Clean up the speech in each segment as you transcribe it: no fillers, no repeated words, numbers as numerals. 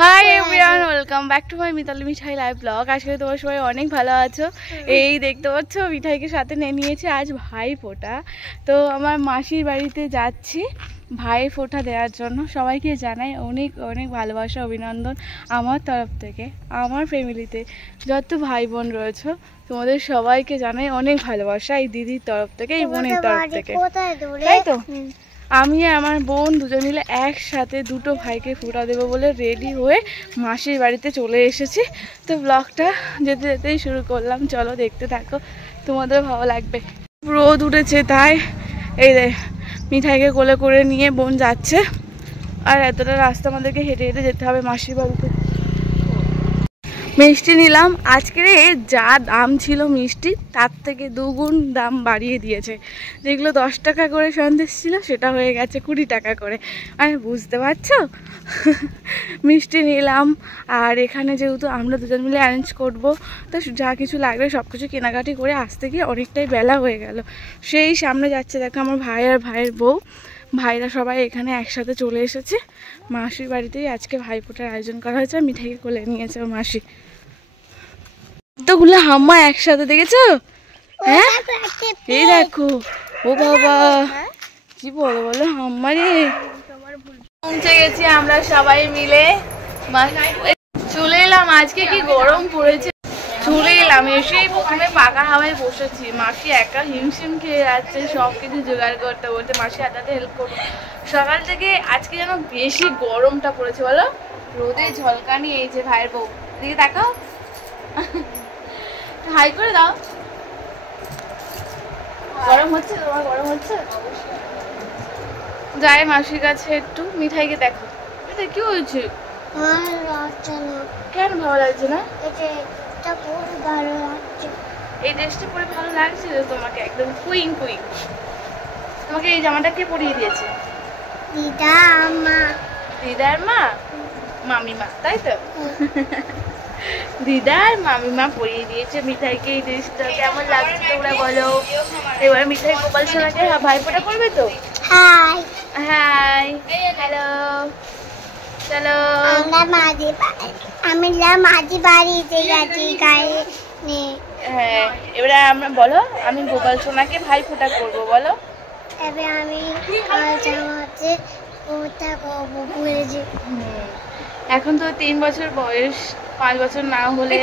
High everyone, welcome back to my Mitali Mithai live blog. আজকে তোমরা সবাই অনেক ভালো আছো। এই দেখতে পাচ্ছ মিঠাইকে সাথে নিয়েছে আজ ভাই ফোঁটা। তো আমার মাসির বাড়িতে যাচ্ছি ভাই ফোঁটা দেওয়ার জন্য। সবাইকে জানাই অনেক অনেক ভালোবাসা, অভিনন্দন আমার তরফ থেকে। আমার ফ্যামিলিতে যত ভাই বোন রয়েছে তোমাদের সবাইকে জানাই অনেক ভালোবাসা, এই দিদির তরফ থেকে, এই বোনের তরফ থেকে, তাই তো। আমি আর আমার বোন দুজন মিলে একসাথে দুটো ভাইকে ফোঁটা দেবো বলে রেডি হয়ে মাসির বাড়িতে চলে এসেছি। তো ব্লগটা যেতে যেতেই শুরু করলাম, চলো দেখতে থাকো, তোমাদের ভালো লাগবে। রোদ উঠেছে তাই এই মিঠাইকে কোলে করে নিয়ে বোন যাচ্ছে। আর এতটা রাস্তা আমাদেরকে হেঁটে হেঁটে যেতে হবে মাসির বাড়িতে। মিষ্টি নিলাম, আজকে যা দাম ছিল মিষ্টি তার থেকে দুগুণ দাম বাড়িয়ে দিয়েছে। যেগুলো 10 টাকা করে সন্দেশ ছিল সেটা হয়ে গেছে 20 টাকা করে। আর বুঝতে পারছো মিষ্টি নিলাম। আর এখানে যেহেতু আমরা দুজন মিলে অ্যারেঞ্জ করবো, তো যা কিছু লাগবে সব কিছু কেনাকাটি করে আসতে গিয়ে অনেকটাই বেলা হয়ে গেল। সেই সামনে যাচ্ছে দেখো আমার ভাই আর ভাইয়ের বউ, ভাইরা সবাই এখানে একসাথে চলে এসেছে। মাসির বাড়িতেই আজকে ভাইফোঁটার আয়োজন করা হয়েছে। মিঠাইকে কোলে নিয়েছে ও মাসি। এতগুলো হাম্মা একসাথে দেখেছো? হ্যাঁ এই দেখো, ও বাবা কি বলো বলো হাম্মা রে। পৌঁছে গেছি আমরা সবাই মিলে, চলে এলাম। আজকে কি গরম পড়েছে, চলে এলাম। এসেই প্রথমে পাকা হাওয়ায় বসেছি। মাসি একা হিমশিম খেয়ে যাচ্ছে সব কিছু জোগাড় করতে বলতে। মাসি হাতে হেল্প করবো। সকাল থেকে আজকে যেন বেশি গরমটা পড়েছে বলো, রোদে ঝলকানি। এই যে ভাইয়ের বউ, দিকে তাকাও, হাই করে দাও। গরম হচ্ছে তোমার? গরম হচ্ছে। যাই মাসির কাছে একটু। মিঠাইকে দেখো, কি হয়েছে? কেন ভালো লাগছে না? এই ড্রেসটা পরে ভালো লাগছে তোমাকে, একদম কুইং কুইং। তোমাকে এই জামাটা কে পরিয়ে দিয়েছে? দিদার মা, মামিমা, তাই তো? দিদার মামিমা পরিয়ে দিয়েছে মিঠাইকে এই ড্রেসটা। কেমন লাগছে তোমরা বলো? এবার মিঠাই গোপাল সোনাকে ভাইফোঁটা করবে তো। হাই হাই হ্যালো, চলো। আমি মাঝি বাড়িতে যাচ্ছি গায়ে। হ্যাঁ এবারে আমরা বলো, আমি গোপাল সোনাকে ভাইফোঁটা করবো বলো। এবার আমি এখন তো 3 বছর বয়স, 5 বছর না হলে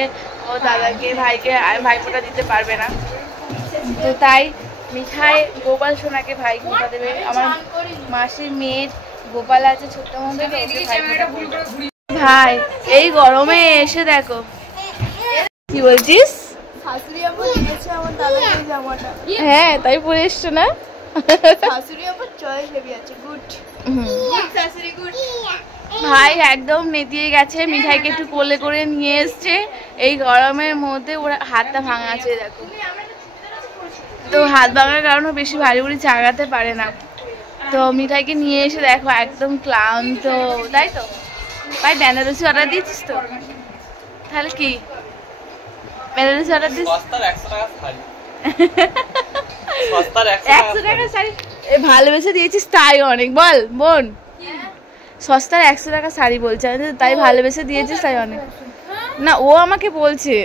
ও দাদাকে ভাইকে ভাইফোঁটা দিতে পারবে না। তো তাই মিঠাই গোপাল সোনাকে ভাইফোঁটা দেবে। আমার মাসির মেয়ের গোপাল আছে ছোট্ট মধ্যে, তো ওকে ভাইফোঁটা করবে। ভাই এই গরমে এসে দেখো, কি বলছিস? হ্যাঁ তাই পরে এসছো না? ভাই একদম নেতিয়ে গেছে, মিঠাইকে একটু কোলে করে নিয়ে এসছে। এই গরমের মধ্যে ওরা হাতটা ভাঙা আছে দেখো। তো হাত ভাঙার কারণে বেশি ভারী ভারী চাগাতে পারে না। তো মিঠাইকে নিয়ে এসে দেখো একদম ক্লান্ত, তাই তো? ভাই বেনারসি অর্ডার দিয়েছিস তো? তাহলে কি বেনারসি অর্ডার দিস? 100 টাকা শাড়ি ভালোবেসে দিয়েছিস তাই অনেক। বল বোন, সস্তার 100 টাকা শাড়ি বলছে, তাই ভালোবেসে দিয়েছিস তাই অনেক। না ও আমাকে বলছে।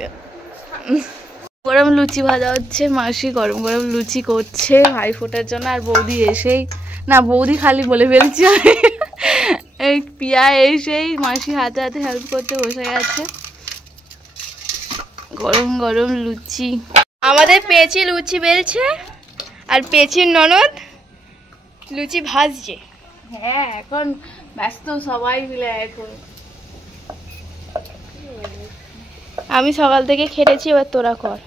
গরম লুচি ভাজা হচ্ছে, মাসি গরম গরম লুচি করছে ভাইফোঁটার জন্য। আর বৌদি এসেই, না বৌদি খালি বলে ফেলছি, এই পিয়া এসেই মাসি হাতে হাতে হেল্প করতে বসে গেছে। গরম গরম লুচি, আমাদের পেঁচি লুচি বেলছে আর পেঁচির ননদ লুচি ভাজছে। হ্যাঁ এখন ব্যস্ত সবাই মিলে। এখন আমি সকাল থেকে খেটেছি, এবার তোরা কর।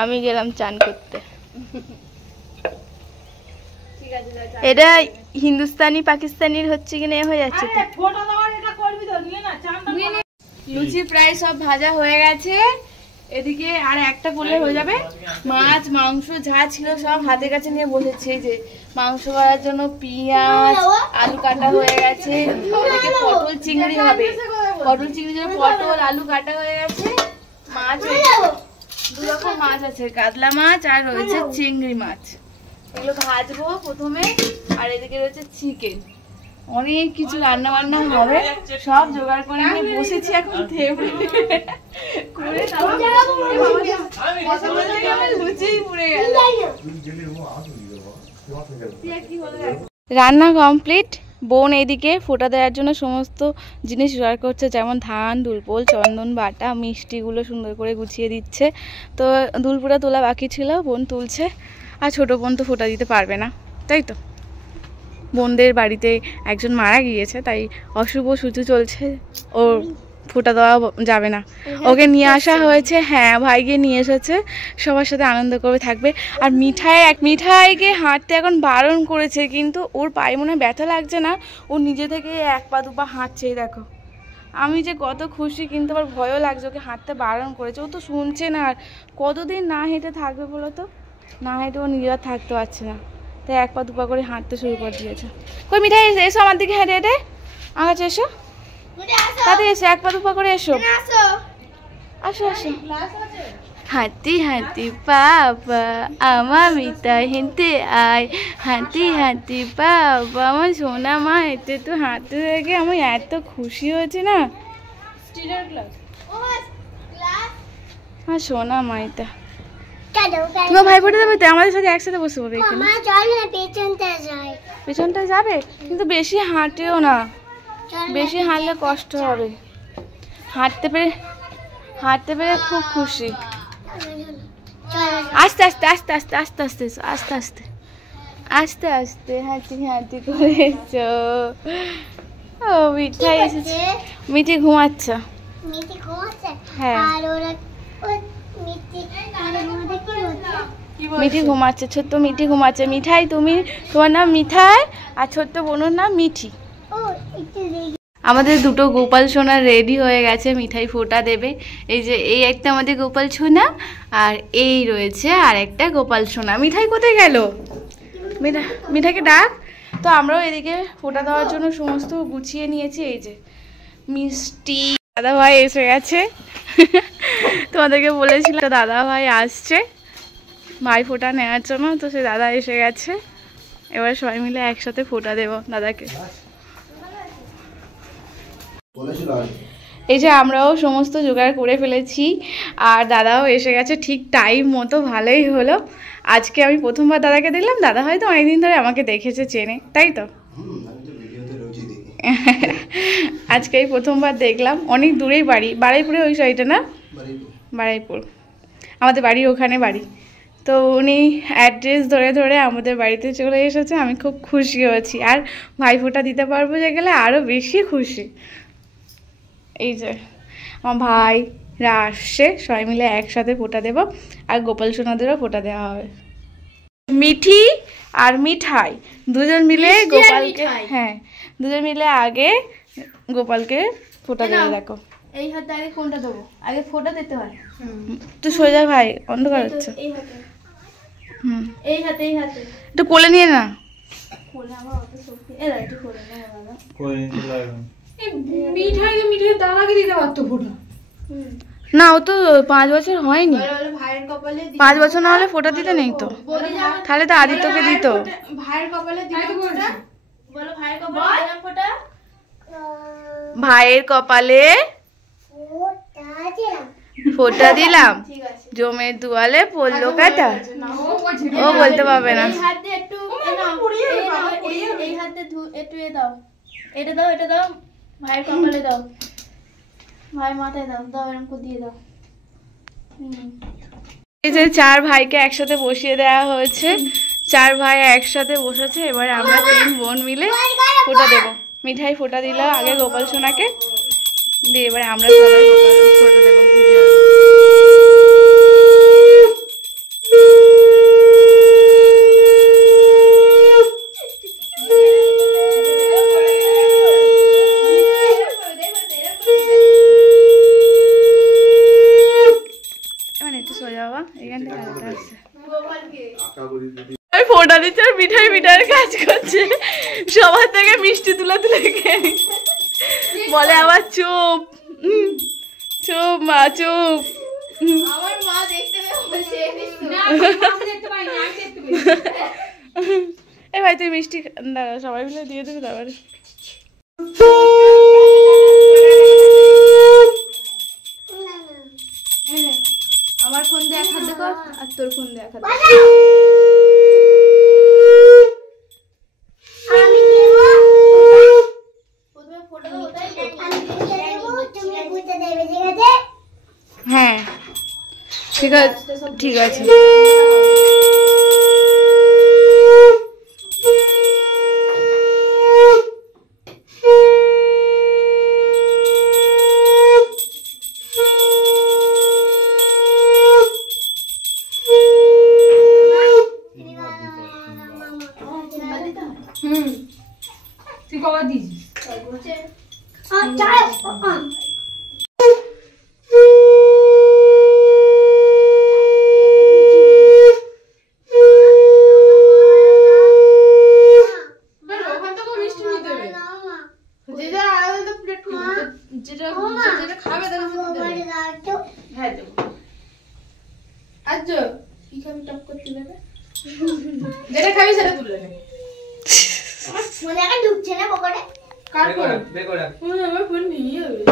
আমি গেলাম চান করতে। এটা হিন্দুস্তানি পাকিস্তানির হচ্ছে কিনা হয়ে যাচ্ছে তো। লুচি প্রায় সব ভাজা হয়ে গেছে, এদিকে আর একটা করলে হয়ে যাবে। মাছ মাংস যা ছিল সব হাতে কাছে নিয়ে বসেছি। এই যে মাংস করার জন্য পেঁয়াজ আলু কাটা হয়ে গেছে। এদিকে পটল চিংড়ি হবে, পটল চিংড়ির জন্য পটল আলু কাটা হয়ে গেছে। মাছ 2 রকম মাছ আছে, কাতলা মাছ আর রয়েছে চিংড়ি মাছ। এগুলো ভাজবো প্রথমে। আর এদিকে রয়েছে চিকেন, অনেক কিছু রান্না বান্না হবে, সব জোগাড় করে নিয়ে বসেছি এখন থেমে করে রান্না কমপ্লিট। বোন এদিকে ফোঁটা দেওয়ার জন্য সমস্ত জিনিস জোগাড় করছে, যেমন ধান, দুলপোল, চন্দন বাটা, মিষ্টিগুলো সুন্দর করে গুছিয়ে দিচ্ছে। তো দুলপুরা তোলা বাকি ছিল, বোন তুলছে। আর ছোটো বোন তো ফোঁটা দিতে পারবে না, তাই তো। বোনদের বাড়িতে একজন মারা গিয়েছে, তাই অশুভ সূচি চলছে, ওর ফোঁটা দেওয়া যাবে না। ওকে নিয়ে আসা হয়েছে, হ্যাঁ ভাইকে নিয়ে এসেছে, সবার সাথে আনন্দ করে থাকবে। আর মিঠাইকে হাঁটতে এখন বারণ করেছে, কিন্তু ওর পায়ে মনে হয় ব্যথা লাগছে না, ও নিজে থেকে 1 পা 2 পা হাঁটছেই দেখো। আমি যে কত খুশি, কিন্তু আবার ভয়ও লাগছে, ওকে হাঁটতে বারণ করেছে, ও তো শুনছে না। আর কতদিন না হেঁটে থাকবে বলো তো, না হেঁটে ও নিজেরা থাকতে পারছে না, তাই 1 পা 2 পা করে হাঁটতে শুরু করে দিয়েছে। কই মিঠাই এসো আমার দিকে, হেঁটে হেঁটে আমার কাছে এসো, তাতে এসো 1 পা 2 পা করে এসো, আসো আসো। হাঁটি হাঁটি পাপা আমার মিঠাই হেঁটে আয়, হাঁটি হাঁটি পাপা আমার সোনা মা হেঁটে, তো হাঁটতে দেখে আমি এত খুশি হয়েছে না। সোনা মা এটা তোমার ভাই ফোঁটা দেবে তো, আমাদের সাথে একসাথে বসে পড়বে এখানে। পেছনটা যাবে, কিন্তু বেশি হাঁটেও না, বেশি হাঁটলে কষ্ট হবে। হাঁটতে পেরে খুব খুশি। আস্তে আস্তে আস্তে আস্তে আস্তে আস্তে আস্তে আস্তে আস্তে আস্তে হাঁটি হাঁটি করে এসো। ও মিঠাই এসেছে, মিঠি ঘুমাচ্ছে। হ্যাঁ মিঠি ঘুমাচ্ছে, ছোট্ট মিঠি ঘুমাচ্ছে। মিঠাই তুমি, তোমার নাম মিঠাই আর ছোট্ট বোনের নাম মিঠি। আমাদের দুটো গোপাল সোনা রেডি হয়ে গেছে, মিঠাই ফোঁটা দেবে। এই যে এই একটা আমাদের গোপাল সোনা, আর এই রয়েছে আর একটা গোপাল সোনা। মিঠাই কোথায় গেল? মিঠাইকে ডাক। তো আমরাও এদিকে ফোঁটা দেওয়ার জন্য সমস্ত গুছিয়ে নিয়েছি। এই যে মিষ্টি, দাদা ভাই এসে গেছে, তোমাদেরকে বলেছিলাম দাদা ভাই আসছে ভাই ফোঁটা নেওয়ার জন্য, তো সে দাদা এসে গেছে। এবার সবাই মিলে একসাথে ফোঁটা দেব দাদাকে। এই যে আমরাও সমস্ত জোগাড় করে ফেলেছি, আর দাদাও এসে গেছে ঠিক টাইম মতো, ভালোই হলো। আজকে আমি প্রথমবার দাদাকে দেখলাম, দাদা হয়তো অনেকদিন ধরে আমাকে দেখেছে, চেনে, তাই তো। আজকে এই প্রথমবার দেখলাম। অনেক দূরেই বাড়ি, বারুইপুরে ওই সাইডে না, বারুইপুর আমাদের বাড়ি, ওখানে বাড়ি। তো উনি অ্যাড্রেস ধরে ধরে আমাদের বাড়িতে চলে এসেছে, আমি খুব খুশি হয়েছি। আর ভাইফোঁটা দিতে পারবো যে গেলে আরও বেশি খুশি। এই যে আমার ভাইরা আসছে, সবাই মিলে একসাথে ফোঁটা দেব, আর গোপাল সোনাদেরও ফোঁটা দেওয়া হবে। মিঠি আর মিঠাই দুজন মিলে গোপালকে, হ্যাঁ দুজন মিলে আগে গোপালকে ফোঁটা দেবে। দেখো এই হাতে আগে কোনটা দেবো, আগে ফোঁটা দিতে হয়। তুই সরে যা ভাই, অন্ধকার হচ্ছে। এই হাতে একটু কোলে নিয়ে না, কোলে আমার অত শক্তি, এরা একটু কোলে না বাবা, কোলে নিতে লাগে। মিঠাই দাদাকে দিতে পারতো ফোঁটা, না ও তো 5 বছর হয়নি, 5 বছর না হলে ফোঁটা দিতে নেই তো, তাহলে তো আদিত্যকে দিত। ভাইয়ের কপালে দিলাম ফোঁটা, বলো ভাইয়ের কপালে দিলাম ফোঁটা, ভাইয়ের কপালে ফোঁটা দিলাম, জমের দুয়ালে পড়লো কাটা। ও বলতে পারবে না। এই হাতে একটু দাও, এটা দাও, এটা দাও, ভাইয়ের কপালে দাও, ভাই মাথায় দাও, দাও এরকম করে দিয়ে দাও। এই যে 4 ভাইকে একসাথে বসিয়ে দেওয়া হয়েছে, 4 ভাই একসাথে বসেছে। এবার আমরা 3 বোন মিলে ফোঁটা দেব। মিঠাই ফোঁটা দিল আগে গোপাল সোনাকে, দিয়ে এবার আমরা সবাই ফোঁটা দেবো। ফোঁটা দিচ্ছে আর মিঠাইয়ের কাজ করছে, সবার থেকে মিষ্টি তুলে খেয়ে বলে আবার চুপ চুপ মা চুপ। এই ভাই তুই মিষ্টি দাঁড়া, সবাই মিলে দিয়ে দেবে তারপরে। আমার ফোন দিয়ে এক হাত দেখো আর তোর ফোন দিয়ে এক হাত। হ্যাঁ ঠিক আছে ঠিক আছে। তুই কবার দিয়েছিস? যেটা খাবি সেটা তুলে নে। মনে হয় ঢুকছে না পকেটে। কার ফোন? আমার ফোন নিয়ে যাবে।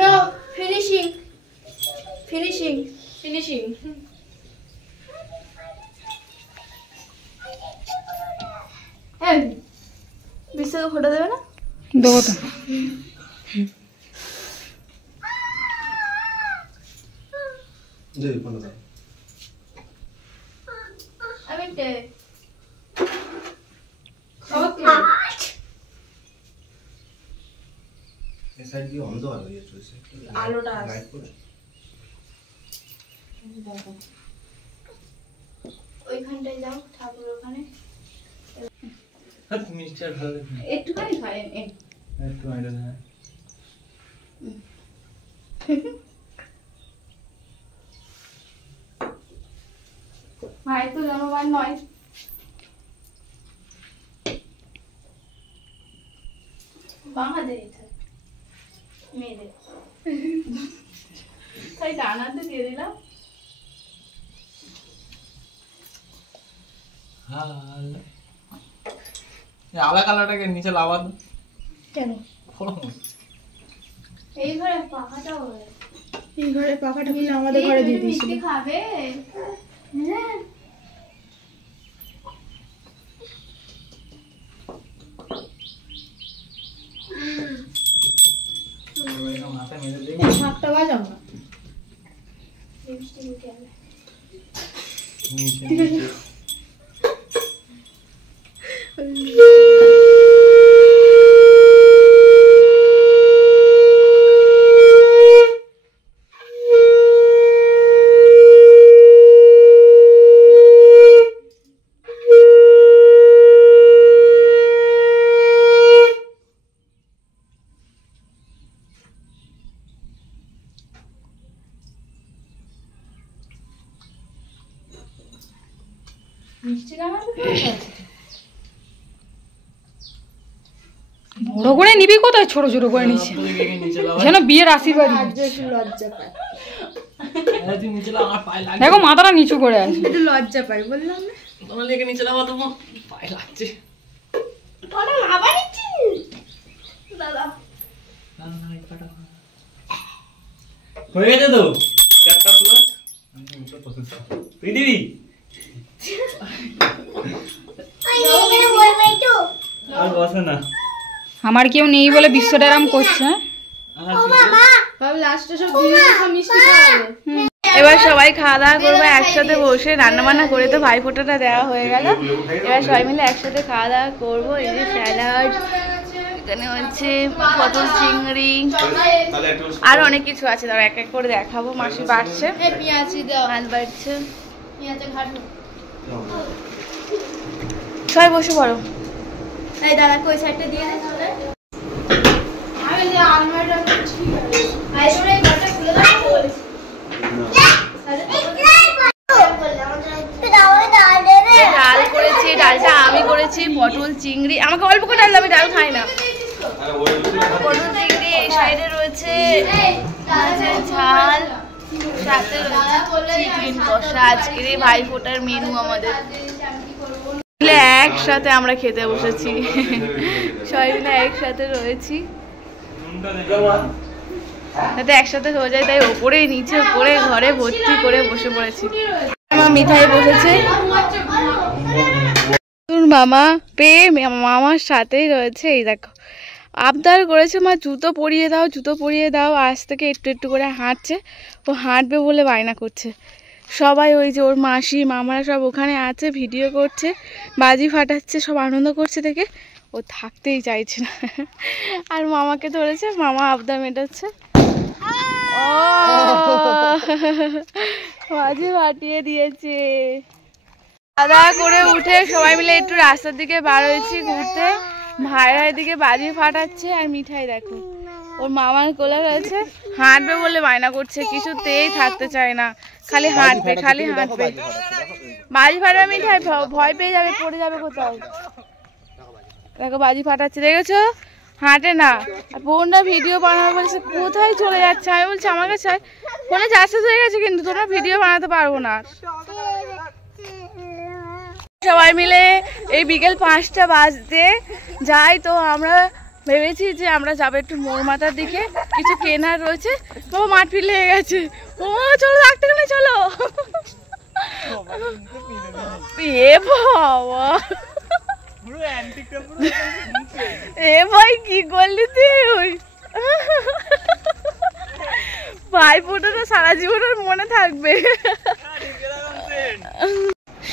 No finishing finishing finishing. এই বিশ্বকে ফটো দেবে না? দেবো তো। আমি আলোটা ওইখানটায় যাও ঠাকুর ওখানে মিষ্টি আর ভালো লাগে। একটুখানি খাই একটু আইডা না। মায়ের তো জন্মবার নয়, বাঙাদের মেয়েদের তাই ডানাতে দিয়ে দিলাম। আলা কালারটাকে নিচে লাভা দো কেন? এই ঘরে পাখাটা এই ঘরে পাখাটা কিনে আমাদের ঘরে দিয়ে দিয়েছিল। খাবে সাতটা বাজ আমরা বড় করে নিবি কোথায়, ছোট ছোট করে নিচ্ছে যেন বিয়ের আশীর্বাদ। লজ্জা পায়, দেখো মাথাটা নিচু করে আছে, একটু লজ্জা পাই বললাম না। তোমার লেগে নিচে লাগাবো তো পায়ে লাগছে। তোরা আবার নিচ্ছি দাদা হয়ে গেছে তো চারটা প্লাস তুই দিবি। আর বসে না, আমার কেউ নেই বলে বিশ্বটারাম করছে। এবার সবাই খাওয়া দাওয়া করবো একসাথে বসে, রান্না বান্না করে তো ভাইফোঁটাটা দেওয়া হয়ে গেল। এবার সবাই মিলে একসাথে খাওয়া দাওয়া করবো। এই যে স্যালাড, এখানে হচ্ছে পটল চিংড়ি, আর অনেক কিছু আছে, ধরো এক এক করে দেখাবো। মাসি বাড়ছে, ভাত বাড়ছে, সবাই বসে পড়ো। এই দাদাকে ওই সাইডটা দিয়ে দে চলে। আমি যে আলমারিটা ঠিক আছে, আই তোরে এই ঘরটা খুলে দাও বলেছি। ডাল করেছি, ডালটা আমি করেছি, পটল চিংড়ি, আমাকে অল্প করে ডাল, আমি ডাল খাই না। পটল চিংড়ি এই সাইডে রয়েছে, ঝাল, সাথে রয়েছে চিকেন কষা। আজকের এই ভাইফোঁটার মেনু আমাদের। একসাথে আমরা খেতে বসেছি। সবাই মিলে একসাথে রয়েছি, যাতে একসাথে হয়ে যায়, তাই ওপরে নিচে করে ঘরে ভর্তি করে বসে পড়েছি। আমার মিঠাই বসেছে, মামা পেয়ে মামার সাথেই রয়েছে। এই দেখো আবদার করেছে, মা জুতো পরিয়ে দাও, জুতো পরিয়ে দাও। আজ থেকে একটু একটু করে হাঁটছে, ও হাঁটবে বলে বায়না করছে। সবাই ওই যে ওর মাসি মামারা সব ওখানে আছে, ভিডিও করছে, বাজি ফাটাচ্ছে, সব আনন্দ করছে দেখে ও থাকতেই চাইছে না। আর মামাকে ধরেছে, মামা আবদার মেটাচ্ছে। ও বাজি ফাটিয়ে দিয়েছে। খাওয়া করে উঠে সবাই মিলে একটু রাস্তার দিকে বার হয়েছি ঘুরতে। ভাইরা এদিকে বাজি ফাটাচ্ছে আর মিঠাই দেখো ওর মামার কোলে রয়েছে, হাঁটবে বলে বায়না করছে, কিছুতেই থাকতে চায় না, খালি হাঁটবে খালি হাঁটবে। বাজি ফাটাবে মিঠাই, ভয় পেয়ে যাবে, পড়ে যাবে কোথাও। দেখো বাজি ফাটাচ্ছে, দেখেছো, হাঁটে না। আর বোনরা ভিডিও বানাবে বলছে, কোথায় চলে যাচ্ছে? আমি বলছি আমার কাছে ফোনে চার্জ হয়ে গেছে, কিন্তু তোমরা ভিডিও বানাতে পারবো না। সবাই মিলে এই বিকেল 5টা বাজতে যাই, তো আমরা ভেবেছি যে আমরা যাবো একটু মোড় মাথার দিকে, কিছু কেনার রয়েছে। বাবা মাঠ ফিল হয়ে গেছে, ও চলো ডাক্তার খানে চলো। এ বাবা, এ ভাই কি করলি তুই? ভাই ফোটোটা সারা জীবনের মনে থাকবে।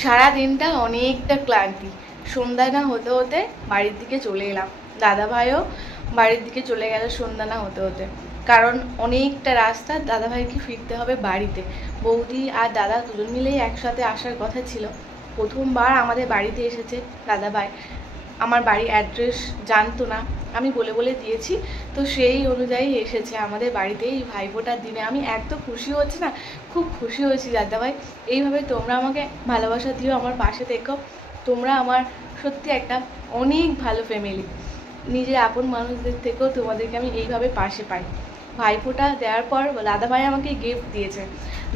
সারা দিনটা অনেকটা ক্লান্তি, সন্ধ্যা না হতে হতে বাড়ির দিকে চলে এলাম। দাদা ভাইও বাড়ির দিকে চলে গেল সন্ধ্যা না হতে হতে, কারণ অনেকটা রাস্তা দাদা ভাইকে ফিরতে হবে বাড়িতে। বৌদি আর দাদা দুজন মিলেই একসাথে আসার কথা ছিল। প্রথমবার আমাদের বাড়িতে এসেছে দাদা ভাই, আমার বাড়ির অ্যাড্রেস জানতো না, আমি বলে বলে দিয়েছি, তো সেই অনুযায়ী এসেছে আমাদের বাড়িতে এই ভাইফোঁটার দিনে। আমি এত খুশি হচ্ছি না, খুব খুশি হয়েছি দাদা ভাই। এইভাবে তোমরা আমাকে ভালোবাসা দিও, আমার পাশে থেকো। তোমরা আমার সত্যি একটা অনেক ভালো ফ্যামিলি। নিজের আপন মানুষদের থেকেও তোমাদেরকে আমি এইভাবে পাশে পাই। ভাইফোঁটা দেওয়ার পর দাদা ভাই আমাকে গিফট দিয়েছে,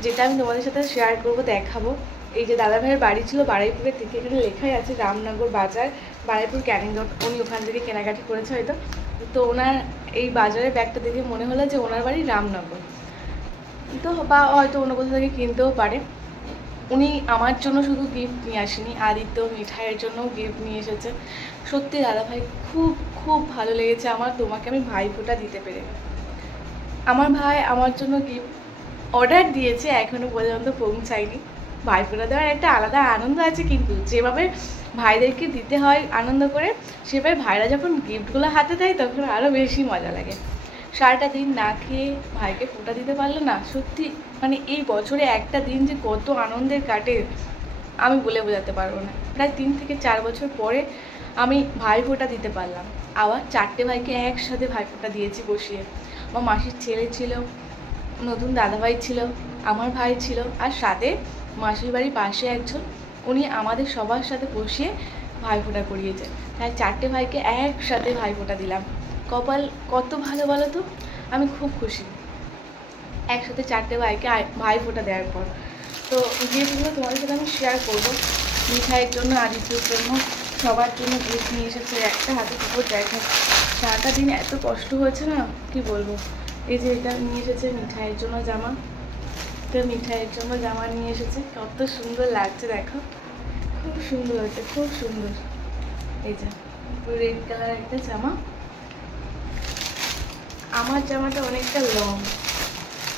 যেটা আমি তোমাদের সাথে শেয়ার করবো, দেখাবো। এই যে দাদা ভাইয়ের বাড়ি ছিল বারুইপুরের থেকে, এখানে লেখাই আছে রামনগর বাজার, বারুইপুর ক্যানিং রোড। উনি ওখান থেকে কেনাকাটি করেছে হয়তো, তো ওনার এই বাজারের ব্যাগটা দেখে মনে হলো যে ওনার বাড়ি রামনগর, তো বা হয়তো অন্য কোথাও থেকে কিনতেও পারে। উনি আমার জন্য শুধু গিফট নিয়ে আসেনি, আদিত্য মিঠাইয়ের জন্যও গিফট নিয়ে এসেছে। সত্যি দাদা ভাই খুব খুব ভালো লেগেছে আমার তোমাকে আমি ভাইফোঁটা দিতে পেরে। আমার ভাই আমার জন্য গিফট অর্ডার দিয়েছে, এখনো পর্যন্ত পৌঁছায়নি। ভাইফোঁটা দেওয়ার একটা আলাদা আনন্দ আছে, কিন্তু যেভাবে ভাইদেরকে দিতে হয় আনন্দ করে, সেভাবে ভাইরা যখন গিফটগুলো হাতে দেয় তখন আরও বেশি মজা লাগে। সারাটা দিন না খেয়ে ভাইকে ফোঁটা দিতে পারলে না, সত্যি মানে এই বছরে একটা দিন যে কত আনন্দের কাটে আমি বলে বোঝাতে পারবো না। প্রায় 3 থেকে 4 বছর পরে আমি ভাইফোঁটা দিতে পারলাম। আবার 4টে ভাইকে একসাথে ভাইফোঁটা দিয়েছি বসিয়ে। আমার মাসির ছেলে ছিল, নতুন দাদাভাই ছিল, আমার ভাই ছিল, আর সাথে মাসির বাড়ির পাশে একজন, উনি আমাদের সবার সাথে বসিয়ে ভাইফোঁটা করিয়েছে। তাই 4টে ভাইকে একসাথে ভাইফোঁটা দিলাম। কপাল কত ভালো বলো তো, আমি খুব খুশি একসাথে 4টে ভাইকে ভাইফোঁটা দেওয়ার পর। তো গিফটগুলো তোমাদের সাথে আমি শেয়ার করবো। মিঠাইয়ের জন্য, আদিত্যর জন্য, সবার জন্য গিফট নিয়ে এসেছে। একটা হাতে পুকুর দেখো, সারাটা দিন এত কষ্ট হয়েছে না, কি বলবো। এই যে এটা নিয়ে এসেছে মিঠাইয়ের জন্য জামা, এটা মিঠাইয়ের জন্য জামা নিয়ে এসেছে, কত সুন্দর লাগছে দেখো, খুব সুন্দর হয়েছে, খুব সুন্দর। এই যে রেড কালার একটা জামা, আমার জামাটা অনেকটা লং।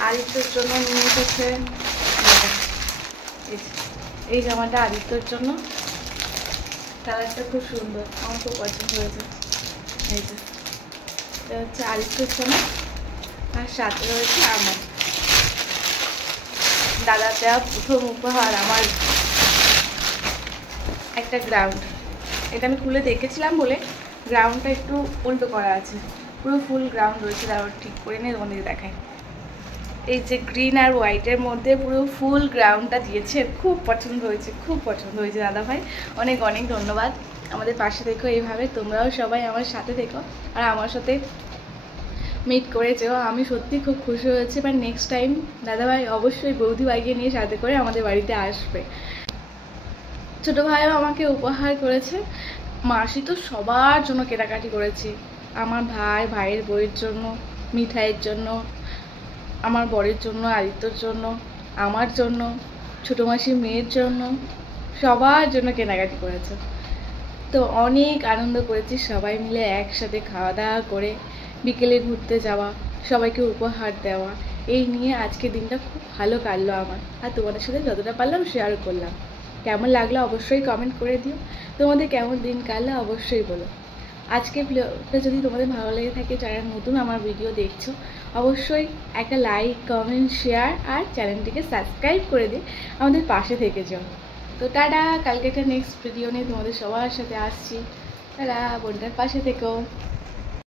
আদিত্যর জন্য নিয়ে এসেছে এই জামাটা, আদিত্যর জন্য, কালারটা খুব সুন্দর, আমার খুব পছন্দ হয়েছে। এই যে এটা হচ্ছে আদিত্যর জন্য, আর সাথে রয়েছে আমার দাদা দেওয়া প্রথম উপহার, আমার একটা গ্রাউন্ড। এটা আমি খুলে দেখেছিলাম বলে গ্রাউন্ডটা একটু উল্টো করা আছে, পুরো ফুল গ্রাউন্ড রয়েছে। তারপর ঠিক করে নিয়ে তোমাদের দেখায়। এই যে গ্রিন আর হোয়াইটের মধ্যে পুরো ফুল গ্রাউন্ডটা দিয়েছে, খুব পছন্দ হয়েছে, খুব পছন্দ হয়েছে দাদা ভাই। অনেক অনেক ধন্যবাদ। আমাদের পাশে থেকো এইভাবে, তোমরাও সবাই আমার সাথে থেকো আর আমার সাথে মিট করেছেও। আমি সত্যি খুব খুশি হয়েছি। এবার নেক্সট টাইম দাদাভাই অবশ্যই বৌদি ভাইকে নিয়ে সাথে করে আমাদের বাড়িতে আসবে। ছোটো ভাইও আমাকে উপহার করেছে, মাসি তো সবার জন্য কেনাকাটি করেছি, আমার ভাই, ভাইয়ের বউয়ের জন্য, মিঠাইয়ের জন্য, আমার বরের জন্য, আদিত্যর জন্য, আমার জন্য, ছোটো মাসির মেয়ের জন্য, সবার জন্য কেনাকাটি করেছে। তো অনেক আনন্দ করেছি সবাই মিলে একসাথে, খাওয়া দাওয়া করে বিকেলে ঘুরতে যাওয়া, সবাইকে উপহার দেওয়া, এই নিয়ে আজকের দিনটা খুব ভালো কাটলো আমার। আর তোমাদের সাথে যতটা পারলাম শেয়ার করলাম। কেমন লাগলো অবশ্যই কমেন্ট করে দিও, তোমাদের কেমন দিন কাটলো অবশ্যই বলো। আজকে ভিডিওটা যদি তোমাদের ভালো লেগে থাকে, যারা নতুন আমার ভিডিও দেখছো, অবশ্যই একটা লাইক, কমেন্ট, শেয়ার আর চ্যানেলটিকে সাবস্ক্রাইব করে দিয়ে আমাদের পাশে থেকে যাও। তো টাটা, কালকে একটা নেক্সট ভিডিও নিয়ে তোমাদের সবার সাথে আসছি। টাটা, বোনটার পাশে থেকো।